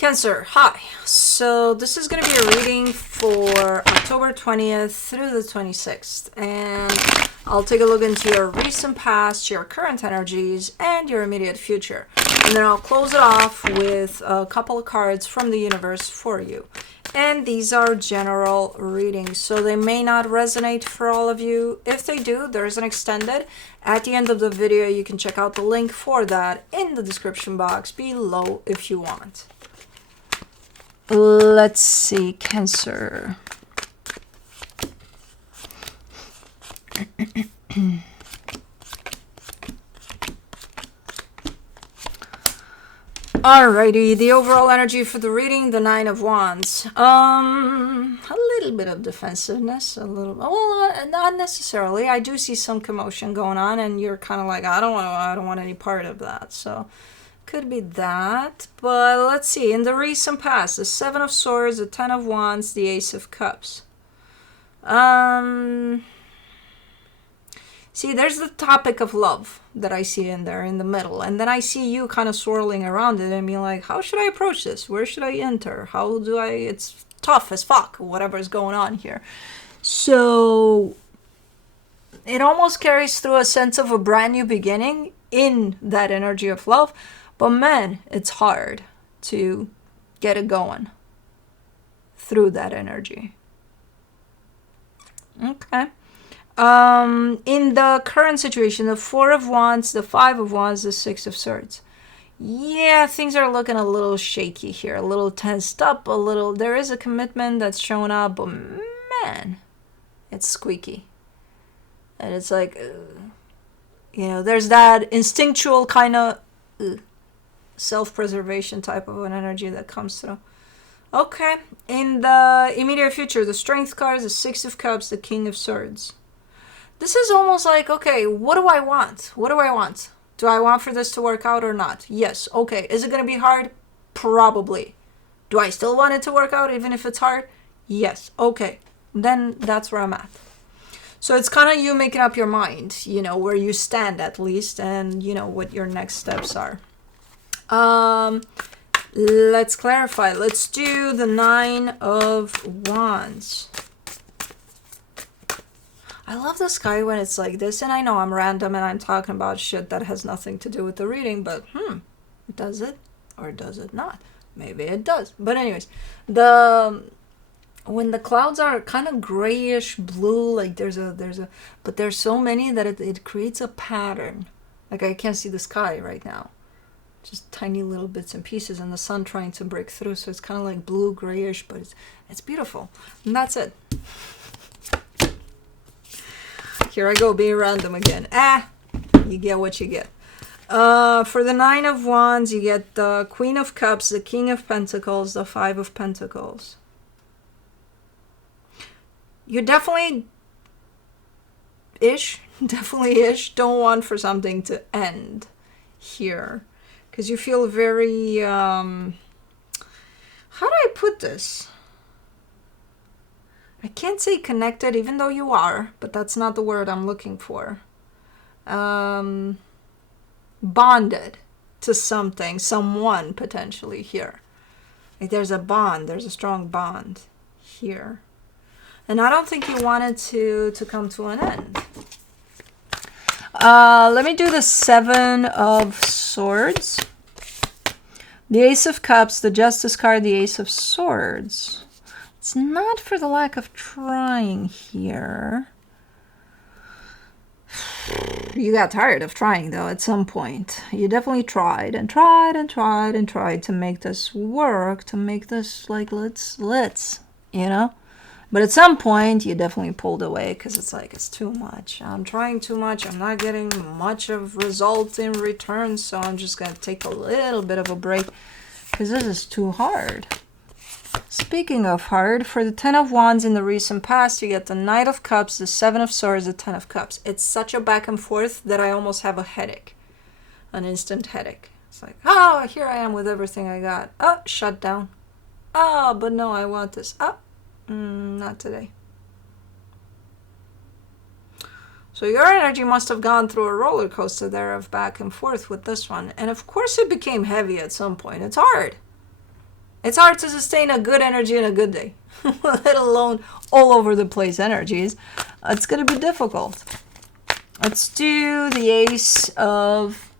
Cancer, hi. So this is going to be a reading for October 20th through the 26th. And I'll take a look into your recent past, your current energies, and your immediate future. And then I'll close it off with a couple of cards from the universe for you. And these are general readings, so they may not resonate for all of you. If they do, there's an extended. At the end of the video, you can check out the link for that in the description box below if you want. Let's see, Cancer. Alrighty, the overall energy for the reading, the Nine of Wands. A little bit of defensiveness, well, not necessarily. I do see some commotion going on, and you're kind of like, I don't want any part of that. So, could be that. But let's see. In the recent past, the Seven of Swords, the Ten of Wands, the Ace of Cups. See, there's the topic of love that I see in there in the middle. And then I see you kind of swirling around it and being like, how should I approach this? Where should I enter? How do I... It's tough as fuck, whatever's going on here. So it almost carries through a sense of a brand new beginning in that energy of love. But man, it's hard to get it going through that energy. Okay. In the current situation, the Four of Wands, the Five of Wands, the Six of Swords. Yeah, things are looking a little shaky here, a little tensed up, a little... There is a commitment that's showing up, but man, it's squeaky. And it's like, you know, there's that instinctual kind of self-preservation type of an energy that comes through. Okay, in the immediate future, the Strength card, the Six of Cups, the King of Swords. This is almost like, okay, what do I want? What do I want? Do I want for this to work out or not? Yes. Okay. Is it going to be hard? Probably. Do I still want it to work out even if it's hard? Yes. Okay. Then that's where I'm at. So it's kind of you making up your mind, you know, where you stand at least, and you know what your next steps are. Let's clarify. Let's do the Nine of Wands. I love the sky when it's like this, and I know I'm random and I'm talking about shit that has nothing to do with the reading, but does it or does it not? Maybe it does. But anyways, when the clouds are kind of grayish blue, like but there's so many that it creates a pattern. Like I can't see the sky right now. Just tiny little bits and pieces, and the sun trying to break through, so it's kind of like blue grayish, but it's beautiful. And that's it. Here I go, being random again. You get what you get. For the Nine of Wands, you get the Queen of Cups, the King of Pentacles, the Five of Pentacles. You definitely don't want for something to end here. Because you feel very, how do I put this? I can't say connected, even though you are, but that's not the word I'm looking for. Bonded to something, someone potentially here. Like there's a bond, there's a strong bond here. And I don't think you want it to come to an end. Let me do the Seven of Swords. The Ace of Cups, the Justice card, the Ace of Swords. It's not for the lack of trying here. You got tired of trying, though, at some point. You definitely tried and tried and tried and tried to make this work, to make this, like, let's, you know? But at some point, you definitely pulled away because it's like, it's too much. I'm trying too much. I'm not getting much of results in return, so I'm just going to take a little bit of a break because this is too hard. Speaking of hard, for the Ten of Wands in the recent past, you get the Knight of Cups, the Seven of Swords, the Ten of Cups. It's such a back and forth that I almost have a headache. An instant headache. It's like, oh, here I am with everything I got. Oh, shut down. Oh, but no, I want this. Oh, not today. So your energy must have gone through a roller coaster there of back and forth with this one. And of course it became heavy at some point. It's hard. It's hard to sustain a good energy in a good day, let alone all over the place energies. It's going to be difficult. Let's do the Ace of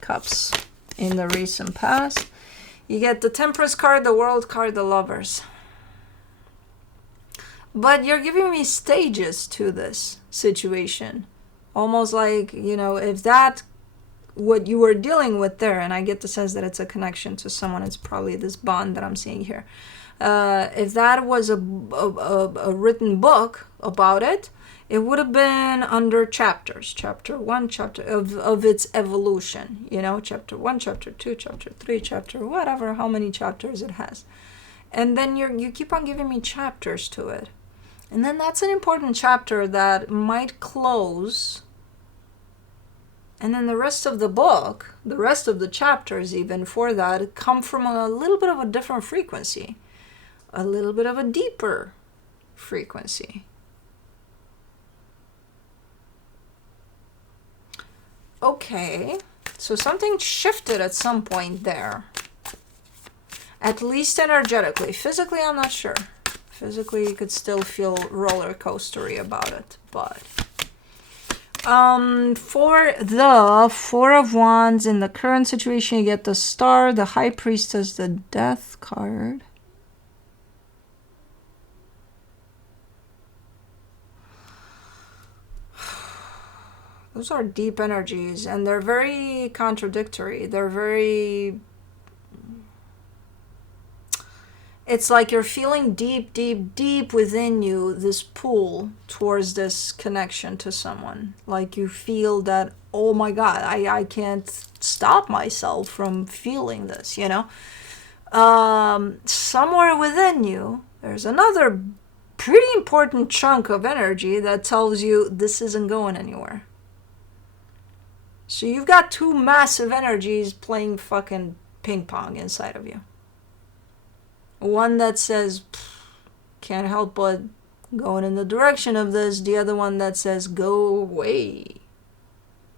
Cups in the recent past. You get the Temperance card, the World card, the Lovers. But you're giving me stages to this situation. Almost like, you know, if that, what you were dealing with there, and I get the sense that it's a connection to someone, it's probably this bond that I'm seeing here. If that was a written book about it, it would have been under chapters. Chapter 1, chapter of its evolution. You know, chapter 1, chapter 2, chapter 3, chapter whatever, how many chapters it has. And then you keep on giving me chapters to it. And then that's an important chapter that might close. And then the rest of the book, the rest of the chapters even for that, come from a little bit of a different frequency. A little bit of a deeper frequency. Okay, so something shifted at some point there. At least energetically. Physically, I'm not sure. Physically, you could still feel roller coastery about it, but for the Four of Wands in the current situation, you get the Star, the High Priestess, the Death card. Those are deep energies, and they're very contradictory. They're very... It's like you're feeling deep, deep, deep within you this pull towards this connection to someone. Like you feel that, oh my God, I can't stop myself from feeling this, you know? Somewhere within you, there's another pretty important chunk of energy that tells you this isn't going anywhere. So you've got two massive energies playing fucking ping pong inside of you. One that says, can't help but going in the direction of this. The other one that says, go away.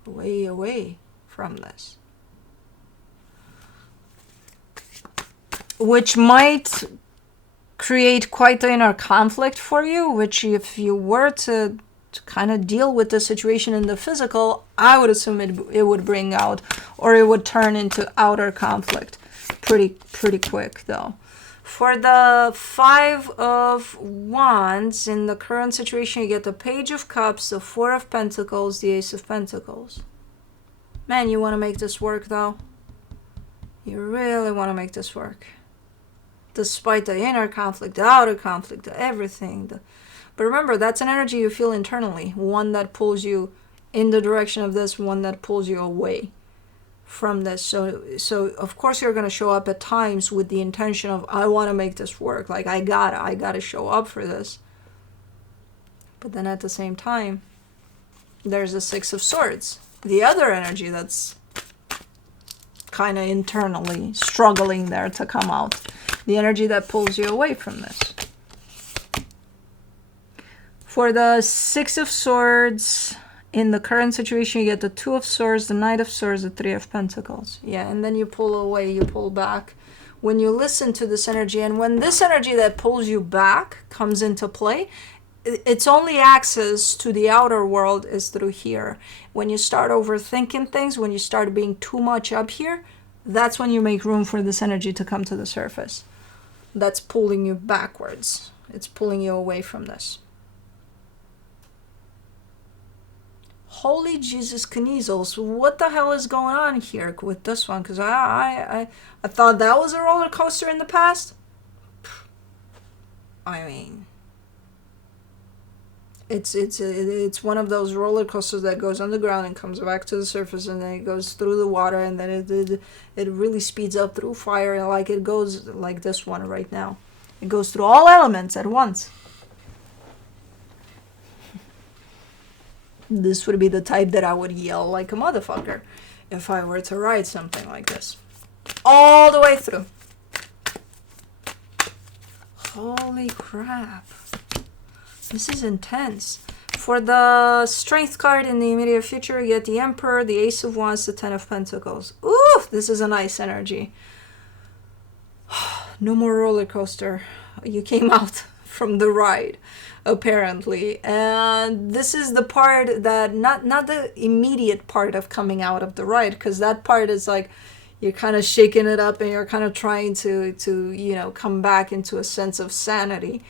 Away from this. Which might create quite the inner conflict for you, which if you were to kind of deal with the situation in the physical, I would assume it would bring out, or it would turn into outer conflict pretty quick though. For the Five of Wands in the current situation, you get the Page of Cups, the Four of Pentacles, the Ace of Pentacles. Man, you want to make this work though. You really want to make this work. Despite the inner conflict, the outer conflict, the everything. But remember, that's an energy you feel internally. One that pulls you in the direction of this, one that pulls you away from this. So of course you're going to show up at times with the intention of, I want to make this work. Like, I gotta show up for this. But then at the same time, there's the Six of Swords. The other energy that's kind of internally struggling there to come out. The energy that pulls you away from this. For the Six of Swords, in the current situation, you get the Two of Swords, the Knight of Swords, the Three of Pentacles. Yeah, and then you pull away, you pull back. When you listen to this energy, and when this energy that pulls you back comes into play, its only access to the outer world is through here. When you start overthinking things, when you start being too much up here, that's when you make room for this energy to come to the surface. That's pulling you backwards. It's pulling you away from this. Holy Jesus Kniezels, what the hell is going on here with this one? Because I thought that was a roller coaster in the past. I mean, it's one of those roller coasters that goes underground and comes back to the surface, and then it goes through the water, and then it really speeds up through fire, and like it goes like this one right now. It goes through all elements at once. This would be the type that I would yell like a motherfucker if I were to ride something like this. All the way through. Holy crap. This is intense. For the Strength card in the immediate future, you get the Emperor, the Ace of Wands, the Ten of Pentacles. Ooh, this is a nice energy. no more roller coaster. You came out from the ride, apparently. And this is the part that, not the immediate part of coming out of the ride, because that part is like, you're kind of shaking it up and you're kind of trying to come back into a sense of sanity.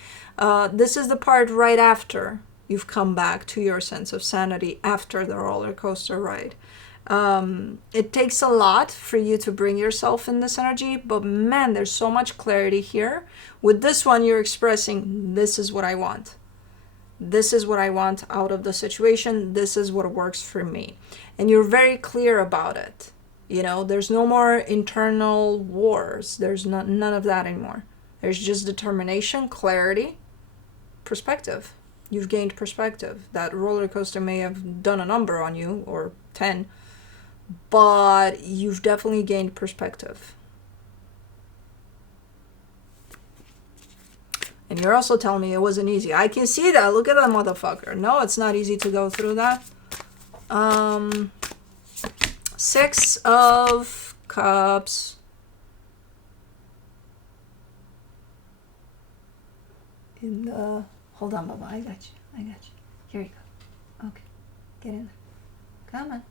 This is the part right after you've come back to your sense of sanity after the roller coaster ride. It takes a lot for you to bring yourself in this energy, but man, there's so much clarity here. With this one, you're expressing, this is what I want. This is what I want out of the situation. This is what works for me. And you're very clear about it. There's no more internal wars. There's none of that anymore. There's just determination, clarity, perspective. You've gained perspective. That roller coaster may have done a number on you, or 10, but you've definitely gained perspective. And you're also telling me it wasn't easy. I can see that. Look at that motherfucker. No, it's not easy to go through that. 6 of Cups. Hold on, Baba. I got you. Here you go. Okay. Get in there. Come on.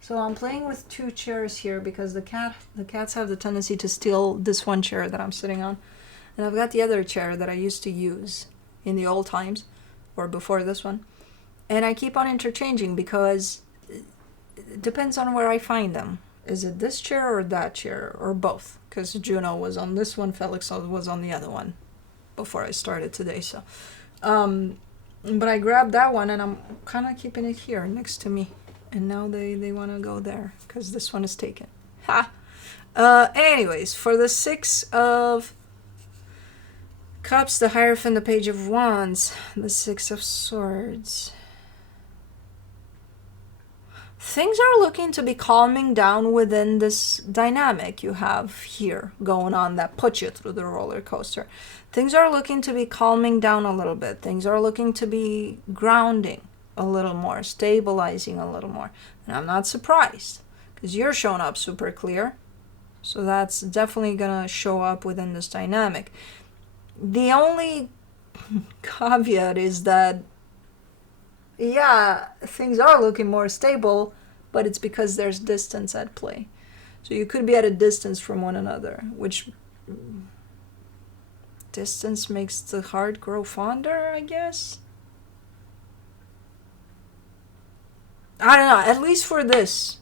So I'm playing with 2 chairs here because the cats have the tendency to steal this one chair that I'm sitting on. And I've got the other chair that I used to use in the old times, or before this one. And I keep on interchanging because it depends on where I find them. Is it this chair or that chair, or both? Because Juno was on this one, Felix was on the other one before I started today. So, but I grabbed that one and I'm kind of keeping it here next to me. And now they want to go there because this one is taken. Ha! Anyways, for the 6 of Cups, the Hierophant, the Page of Wands, the 6 of Swords. Things are looking to be calming down within this dynamic you have here going on that put you through the roller coaster. Things are looking to be calming down a little bit. Things are looking to be grounding a little more, stabilizing a little more. And I'm not surprised because you're showing up super clear. So that's definitely going to show up within this dynamic. The only caveat is that, yeah, things are looking more stable, but it's because there's distance at play. So you could be at a distance from one another, which distance makes the heart grow fonder, I guess. I don't know, at least for this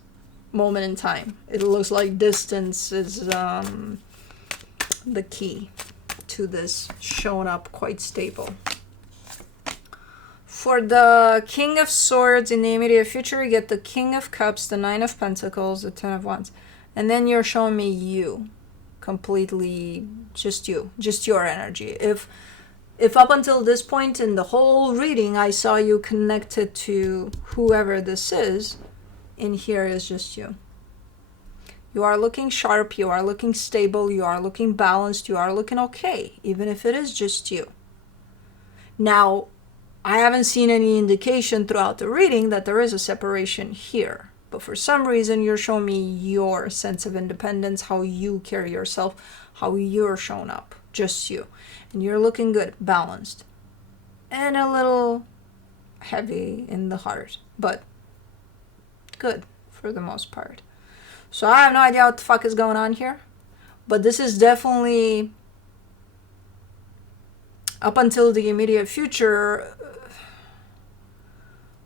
moment in time, it looks like distance is the key to this showing up quite stable. For the King of Swords in the immediate future, you get the King of Cups, the 9 of Pentacles, the 10 of Wands. And then you're showing me you. Completely just you. Just your energy. If up until this point in the whole reading, I saw you connected to whoever this is, in here is just you. You are looking sharp, you are looking stable, you are looking balanced, you are looking okay, even if it is just you. Now, I haven't seen any indication throughout the reading that there is a separation here. But for some reason, you're showing me your sense of independence, how you carry yourself, how you're showing up, just you. And you're looking good, balanced, and a little heavy in the heart, but good for the most part. So I have no idea what the fuck is going on here, but this is definitely, up until the immediate future,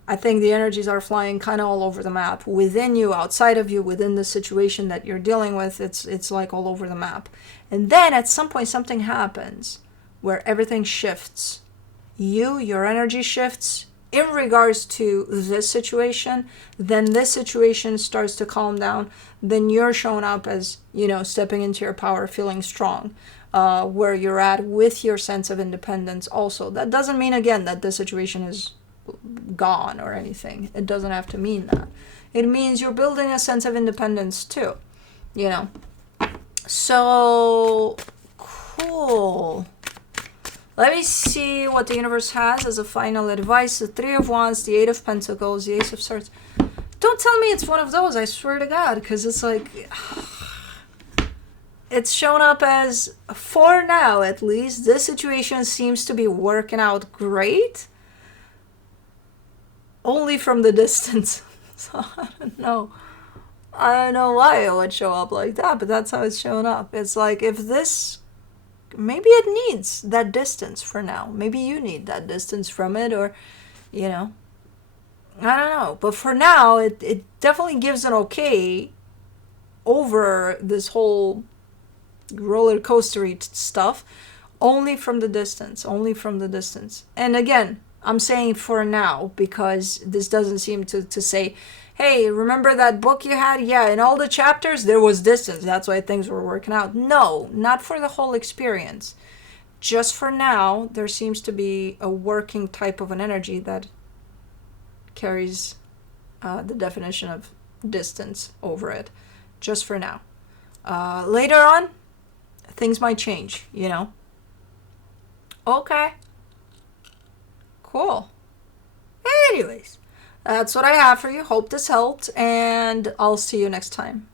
I think the energies are flying kind of all over the map. Within you, outside of you, within the situation that you're dealing with, it's like all over the map. And then at some point something happens where everything shifts. Your energy shifts in regards to this situation. Then this situation starts to calm down. Then you're showing up as, stepping into your power, feeling strong. Where you're at with your sense of independence also. That doesn't mean, again, that the situation is gone or anything. It doesn't have to mean that. It means you're building a sense of independence too. So, cool. Let me see what the universe has as a final advice. The 3 of Wands, the 8 of Pentacles, the Ace of Swords. Don't tell me it's one of those, I swear to God, because it's like... it's shown up as, for now at least, this situation seems to be working out great, only from the distance. So I don't know. I don't know why it would show up like that, but that's how it's showing up. It's like, if this, maybe it needs that distance for now. Maybe you need that distance from it, or, you know, I don't know. But for now, it definitely gives an okay over this whole roller coastery stuff, only from the distance, only from the distance. And again, I'm saying for now because this doesn't seem to say, hey, remember that book you had? Yeah, in all the chapters there was distance, that's why things were working out. No, not for the whole experience. Just for now, there seems to be a working type of an energy that carries the definition of distance over it. Just for now. Later on, things might change, you know? Okay. Cool. Anyways, that's what I have for you. Hope this helped, and I'll see you next time.